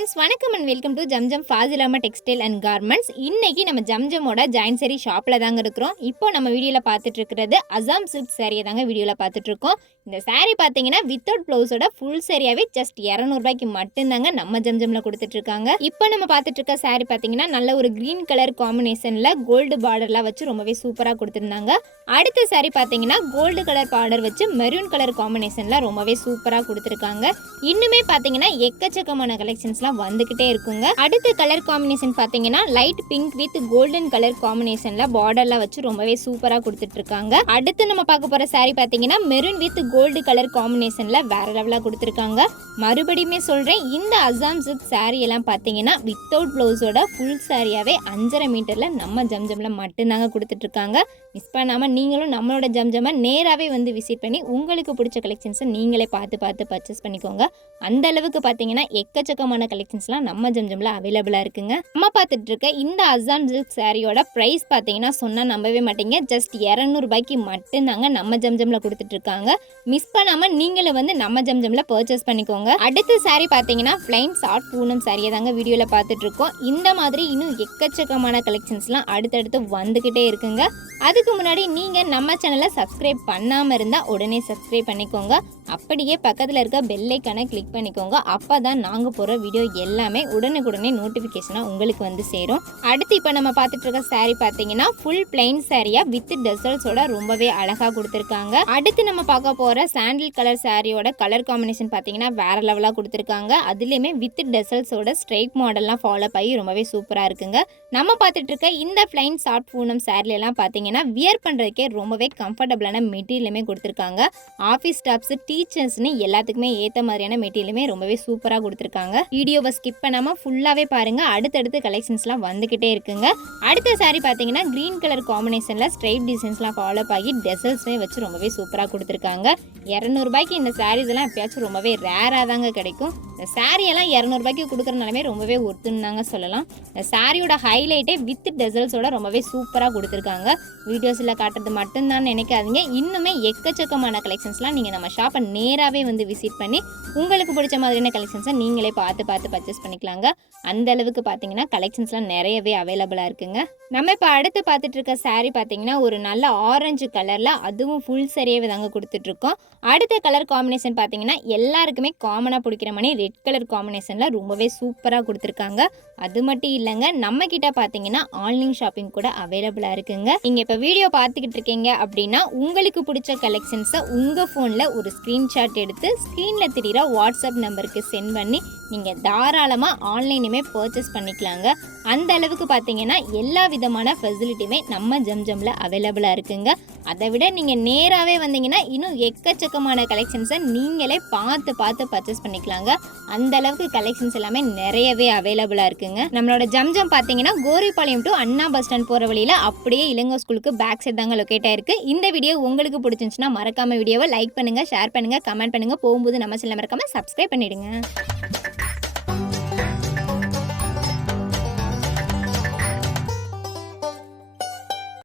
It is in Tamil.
ஃப்ரெண்ட்ஸ் வணக்கம் அண்ட் வெல்கம் டு ஜம்ஜம் ஃபாசிலாமா டெக்ஸ்டைல் அண்ட் கார்மெண்ட்ஸ். இன்னைக்கு நம்ம ஜம்ஜமோட ஜாயின் சரி ஷாப்பில் தாங்க இருக்கிறோம். இப்போ நம்ம வீடியோவில் பார்த்துட்டு இருக்கிறது அசாம் சில்க் சாரியை தாங்க வீடியோவில் பார்த்துட்டு இருக்கோம். இந்த சாரீ பார்த்தீங்கன்னா வித்தவுட் ப்ளவுஸோட ஃபுல் சாரியாவே ஜஸ்ட் 200 ரூபாய்க்கு மட்டும்தாங்க நம்ம ஜம்ஜம்ல கொடுத்துட்டு இருக்காங்க. இப்போ நம்ம பார்த்துட்டு இருக்க சாரீ பார்த்தீங்கன்னா நல்ல ஒரு கிரீன் கலர் காம்பினேஷன்ல கோல்டு பார்டர்லாம் வச்சு ரொம்பவே சூப்பராக கொடுத்துருந்தாங்க. அடுத்த சாரீ பார்த்தீங்கன்னா கோல்டு கலர் பார்டர் வச்சு மெரூன் கலர் காம்பினேஷன்ல ரொம்பவே சூப்பராக கொடுத்துருக்காங்க. இன்னுமே பார்த்தீங்கன்னா எக்கச்சக்கமான கலெக்ஷன்ஸ்லாம் வந்துகிட்டே இருக்குங்க. அடுத்த கலர் காம்பினேஷன் பார்த்தீங்கன்னா light pink with golden colour காம்பினேஷன்ல பார்டர்லாம் வச்சு ரொம்பவே சூப்பராக கொடுத்துட்டு இருக்காங்க. அடுத்து நம்ம பார்க்க போற சாரீ பார்த்தீங்கன்னா மெரூன் வித் கோல்டு கலர் காம்பினேஷன்ல வேற லெவலா கொடுத்துருக்காங்க. மறுபடியுமே சொல்றேன், இந்த அசாம் சில்க் சாரீ எல்லாம் பார்த்தீங்கன்னா வித்தவுட் பிளவுஸோட ஃபுல் சாரியாவே 5.5 மீட்டர்ல நம்ம ஜம்ஜம்ல மட்டும்தாங்க கொடுத்துட்டு இருக்காங்க. மிஸ் பண்ணாம நீங்களும் நம்மளோட ஜம்ஜமை நேராவே வந்து விசிட் பண்ணி உங்களுக்கு பிடிச்ச கலெக்ஷன்ஸை நீங்களே பார்த்து பர்ச்சேஸ் பண்ணிக்கோங்க. அந்த அளவுக்கு பார்த்தீங்கன்னா எக்கச்சக்கமான கலெக்ஷன்ஸ்லாம் நம்ம ஜம்ஜம்ல அவைலபிளா இருக்குங்க. நம்ம பார்த்துட்டு இருக்க இந்த அசாம் சில்க் சாரியோட பிரைஸ் பார்த்தீங்கன்னா சொன்னா நம்பவே மாட்டீங்க. ஜஸ்ட் 200 ரூபாய்க்கு மட்டும்தாங்க நம்ம ஜம்ஜம்ல கொடுத்துட்டு இருக்காங்க. மிஸ் பண்ணாம நீங்களும் வந்து நம்ம ஜம்ஜம்ல பர்ச்சேஸ் பண்ணிக்கோங்க. அடுத்த சாரி பார்த்தீங்கன்னா பிளைன் ஷார்ட் பூனம் சாரியை தாங்க வீடியோல பார்த்துட்டு இருக்கோம். இந்த மாதிரி இன்னும் எக்கச்சக்கமான கலெக்ஷன்ஸ்லாம் அடுத்தடுத்து வந்துகிட்டே இருக்குங்க. அதுக்கு முன்னாடி நீங்க நம்ம சேனலை சப்ஸ்கிரைப் பண்ணாம இருந்தா உடனே சப்ஸ்கிரைப் பண்ணிக்கோங்க. அப்படியே பக்கத்துல இருக்க பெல் ஐகானை கிளிக் பண்ணிக்கோங்க. அப்பதான் நாங்க போற வீடியோ எல்லாமே உடனுக்குடனே நோட்டிபிகேஷனா உங்களுக்கு வந்து சேரும். அடுத்து இப்ப நம்ம பார்த்துட்டு இருக்க சாரி பார்த்தீங்கன்னா ஃபுல் பிளைன் சாரியா வித் டெசல்ஸோட ரொம்பவே அழகா கொடுத்துருக்காங்க. அடுத்து நம்ம பார்க்க போற சாண்டில் கலர் சாரியோட கலர் காம்பினேஷன் பார்த்தீங்கன்னா வேற லெவலா கொடுத்துருக்காங்க. அதுலயுமே வித் டெசல்ஸோட ஸ்ட்ரைட் மாடல்லாம் ஃபாலோ பண்ணி ரொம்பவே சூப்பரா இருக்குங்க. நம்ம பார்த்துட்டு இருக்க இந்த பிளைன் ஷார்ட் பூனம் சாரி எல்லாம் பார்த்தீங்கன்னா வியர் பண்றதுக்கே ரொம்பவே கம்ஃபர்டபுளான மெட்டீரியலுமே கொடுத்துருக்காங்க. ஆஃபீஸ் ஸ்டாஃப்ஸ், டீச்சர்ஸ்னு எல்லாத்துக்குமே ஏற்ற மாதிரியான மெட்டீரியலுமே ரொம்பவே சூப்பராக கொடுத்துருக்காங்க. வீடியோவை ஸ்கிப் பண்ணாமல் ஃபுல்லாகவே பாருங்க. அடுத்தடுத்து கலெக்ஷன்ஸ்லாம் வந்துகிட்டே இருக்குங்க. அடுத்த சாரி பார்த்தீங்கன்னா கிரீன் கலர் காம்பினேஷனில் ஸ்ட்ரைட் டிசைன்ஸ்லாம் ஃபாலோ ஆகி டெசல்ஸ்மே வச்சு ரொம்பவே சூப்பராக கொடுத்துருக்காங்க. 200 ரூபாய்க்கு இந்த சாரீஸ் எல்லாம் எப்பயாச்சும் ரொம்பவே ரேராக தாங்க கிடைக்கும். இந்த சாரி எல்லாம் 200 ரூபாய்க்கு கொடுக்குறனாலுமே ரொம்பவே ஒர்த்துன்னு தாங்க சொல்லலாம். இந்த சாரியோட ஹைலைட்டே வித் டெசல்ஸோட ரொம்பவே சூப்பராக கொடுத்துருக்காங்க. வீடியோஸில் காட்டுறது மட்டும்தான் நினைக்காதீங்க. இன்னுமே எக்கச்சக்கமான கலெக்ஷன்ஸ்லாம் நீங்கள் நம்ம ஷாப்பை நேராகவே வந்து விசிட் பண்ணி உங்களுக்கு பிடிச்ச மாதிரியான கலெக்ஷன்ஸை நீங்களே பார்த்து பர்ச்சேஸ் பண்ணிக்கலாங்க. அந்த அளவுக்கு பார்த்தீங்கன்னா கலெக்ஷன்ஸ்லாம் நிறையவே அவைலபிளாக இருக்குங்க. நம்ம இப்போ அடுத்து பார்த்துட்டு இருக்க சாரீ பார்த்தீங்கன்னா ஒரு நல்ல ஆரஞ்சு கலரில், அதுவும் ஃபுல் சரியாகவே தாங்க கொடுத்துட்ருக்கோம். அடுத்த கலர் காம்பினேஷன் பார்த்தீங்கன்னா எல்லாருக்குமே காமனாக பிடிக்கிற மாதிரி ரெட் கலர் காம்பினேஷனில் ரொம்பவே சூப்பராக கொடுத்துருக்காங்க. அது மட்டும் இல்லைங்க, நம்ம கிட்ட பார்த்தீங்கன்னா ஆன்லைன் ஷாப்பிங் கூட அவைலபிளாக இருக்குங்க. நீங்கள் இப்போ வீடியோ பார்த்துக்கிட்டு இருக்கீங்க அப்படின்னா உங்களுக்கு பிடிச்ச கலெக்ஷன்ஸை உங்கள் ஃபோனில் ஒரு ஸ்க்ரீன்ஷாட் எடுத்து ஸ்க்ரீனில் தெரிகிற வாட்ஸ்அப் நம்பருக்கு சென்ட் பண்ணி நீங்கள் தாராளமாக ஆன்லைனுமே பர்ச்சேஸ் பண்ணிக்கலாங்க. அந்த அளவுக்கு பார்த்தீங்கன்னா எல்லா விதமான ஃபெசிலிட்டியுமே நம்ம ஜம்ஜம்ல அவைலபிளாக இருக்குங்க. அதை விட நீங்கள் நேராகவே வந்தீங்கன்னா இன்னும் எக்கச்சக்கமான கலெக்ஷன்ஸை நீங்களே பார்த்து பர்ச்சேஸ் பண்ணிக்கலாங்க. அந்த அளவுக்கு கலெக்ஷன்ஸ் எல்லாமே நிறையவே அவைலபிளாக இருக்குங்க. நம்மளோட ஜம்ஜம் பார்த்தீங்கன்னா Goripalayam to Anna bus stand போகிற வழியில் அப்படியே இளங்கோ ஸ்கூலுக்கு பேக் சைட் தாங்க லொக்கேட் ஆயிருக்கு. இந்த வீடியோ உங்களுக்கு பிடிச்சிருந்துச்சுன்னா மறக்காம வீடியோவை லைக் பண்ணுங்கள், ஷேர் பண்ணுங்கள், கமெண்ட் பண்ணுங்கள். போகும்போது நம்ம சேனலை மறக்காம சப்ஸ்கிரைப் பண்ணிடுங்க.